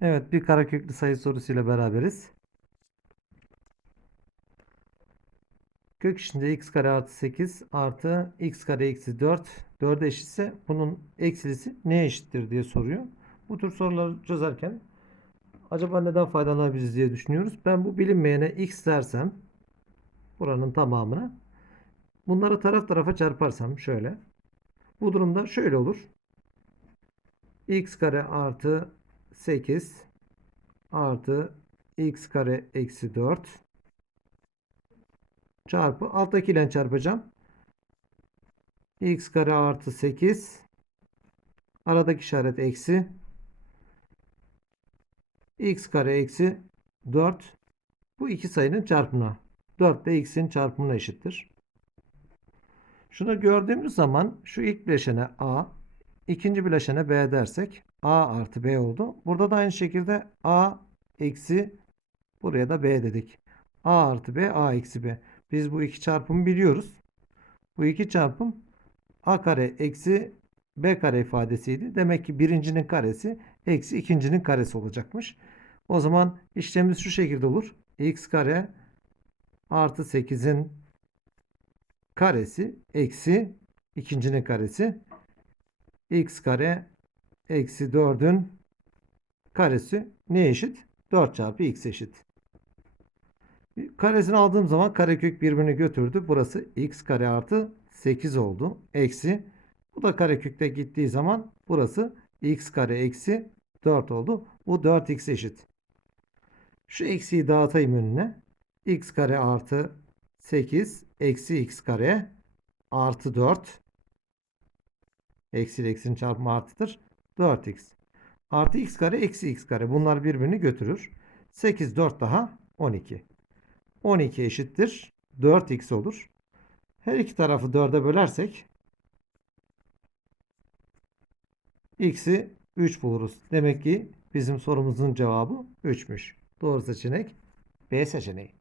Evet bir kareköklü sayı sorusuyla beraberiz. Kök içinde x kare artı 8 artı x kare eksi 4 4'e eşitse bunun eksilisi neye eşittir diye soruyor. Bu tür soruları çözerken acaba neden faydalanabiliriz diye düşünüyoruz. Ben bu bilinmeyene x dersem buranın tamamına bunları taraf tarafa çarparsam şöyle. Bu durumda şöyle olur. x kare artı 8 artı x kare eksi 4 çarpı alttakiyle çarpacağım. x kare artı 8 aradaki işaret eksi x kare eksi 4 bu iki sayının çarpımına 4 de x'in çarpımına eşittir. Şunu gördüğümüz zaman şu ilk bileşene a ikinci bileşene b dersek a artı b oldu. Burada da aynı şekilde a eksi buraya da b dedik. a artı b a eksi b. Biz bu iki çarpımı biliyoruz. Bu iki çarpım a kare eksi b kare ifadesiydi. Demek ki birincinin karesi eksi ikincinin karesi olacakmış. O zaman işlemimiz şu şekilde olur. x kare artı 8'in karesi eksi ikincinin karesi x kare eksi 4'ün karesi ne eşit? 4 çarpı x eşit. Karesini aldığım zaman karekök birbirini götürdü. Burası x kare artı 8 oldu. Eksi. Bu da karekökte gittiği zaman burası x kare eksi 4 oldu. Bu 4x eşit. Şu eksiyi dağıtayım önüne. x kare artı 8 eksi x kare artı 4 eksi ile eksinin çarpımı artıdır. 4x. Artı x kare eksi x kare. Bunlar birbirini götürür. 8 4 daha 12. 12 eşittir 4x olur. Her iki tarafı 4'e bölersek x'i 3 buluruz. Demek ki bizim sorumuzun cevabı 3'müş. Doğru seçenek B seçeneği.